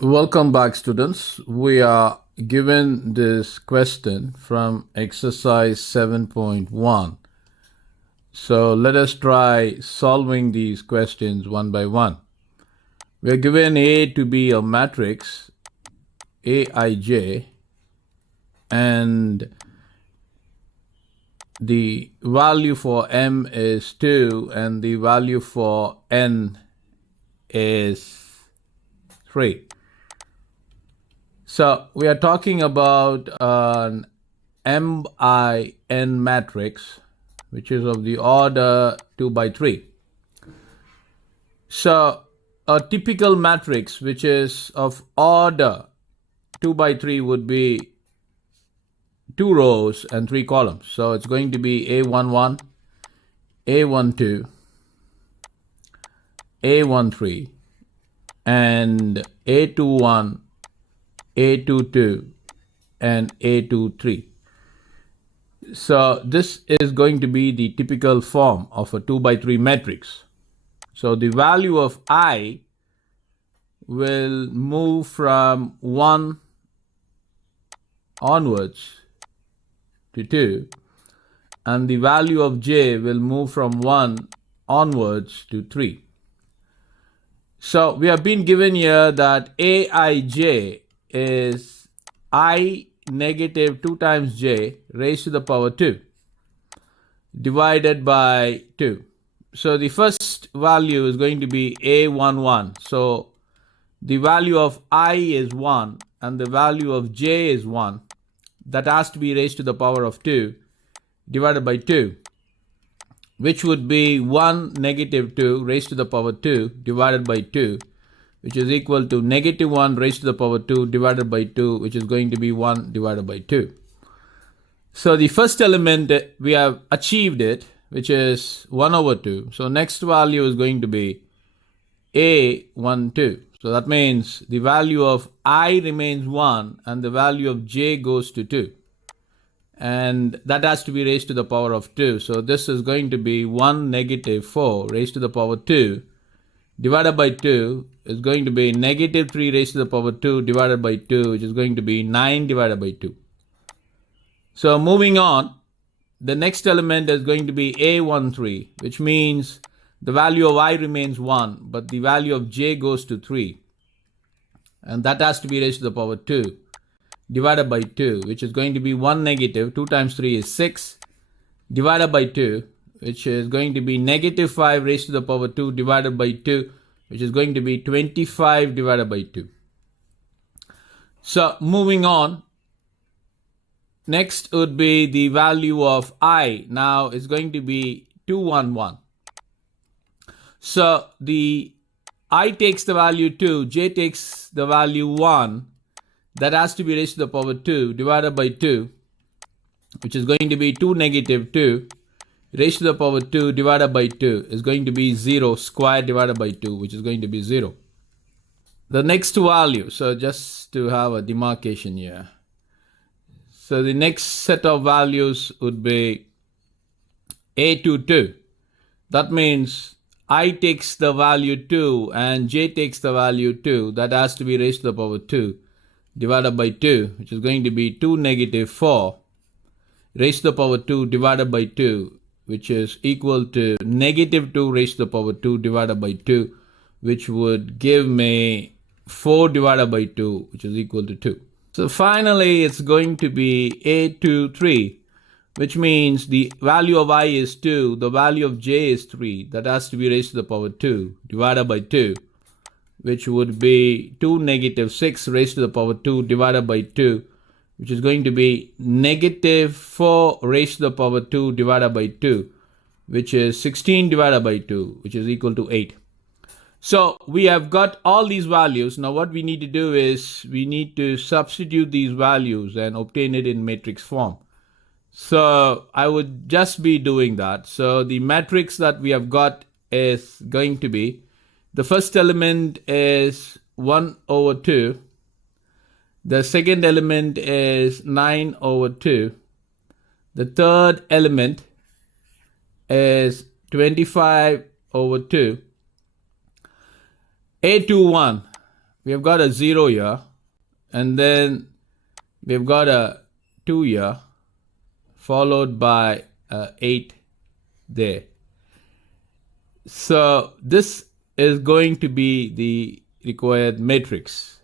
Welcome back, students. We are given this question from exercise 7.1. So let us try solving these questions one by one. We are given A to be a matrix Aij, and the value for M is 2 and the value for N is 3. So we are talking about an MIN matrix, which is of the order 2 by 3. So a typical matrix which is of order 2 by 3 would be 2 rows and 3 columns. So it's going to be A11, A12, A13, and A21, A22, and A23. So this is going to be the typical form of a 2 by 3 matrix. So the value of I will move from 1 onwards to 2, and the value of j will move from 1 onwards to 3. So we have been given here that Aij is I negative 2 times j raised to the power 2 divided by 2. So the first value is going to be A11. So the value of I is 1 and the value of j is 1. That has to be raised to the power of 2 divided by 2, which would be 1 negative 2 raised to the power 2 divided by 2, which is equal to negative 1 raised to the power 2 divided by 2, which is going to be 1 divided by 2. So the first element, we have achieved it, which is 1 over 2. So next value is going to be A12. So that means the value of I remains 1 and the value of j goes to 2. And that has to be raised to the power of 2. So this is going to be 1 negative 4 raised to the power 2 divided by 2 is going to be negative 3 raised to the power 2 divided by 2, which is going to be 9 divided by 2. So moving on, the next element is going to be A13, which means the value of I remains 1, but the value of j goes to 3. And that has to be raised to the power 2 divided by 2, which is going to be 1 negative 2 times 3 is 6 divided by 2, which is going to be negative 5 raised to the power 2 divided by 2, which is going to be 25 divided by 2. So moving on, next would be the value of I. Now it's going to be 211. So the I takes the value 2, j takes the value 1. That has to be raised to the power 2 divided by 2, which is going to be 2 negative 2 raised to the power 2 divided by 2 is going to be 0 squared divided by 2, which is going to be 0. The next value, so just to have a demarcation here. So the next set of values would be A22. That means I takes the value 2 and j takes the value 2. That has to be raised to the power 2 divided by 2, which is going to be 2 negative 4 raised to the power 2 divided by 2, which is equal to negative 2 raised to the power 2 divided by 2, which would give me 4 divided by 2, which is equal to 2. So finally, it's going to be A23, which means the value of I is 2, the value of j is 3. That has to be raised to the power 2 divided by 2, which would be 2 negative 6 raised to the power 2 divided by 2, which is going to be negative 4 raised to the power 2 divided by 2, which is 16 divided by 2, which is equal to 8. So we have got all these values. Now what we need to do is we need to substitute these values and obtain it in matrix form. So I would just be doing that. So the matrix that we have got is going to be, the first element is 1 over 2. The second element is 9 over 2. The third element is 25 over 2. A21, we have got a 0 here, and then we've got a 2 here, followed by a 8 there. So this is going to be the required matrix.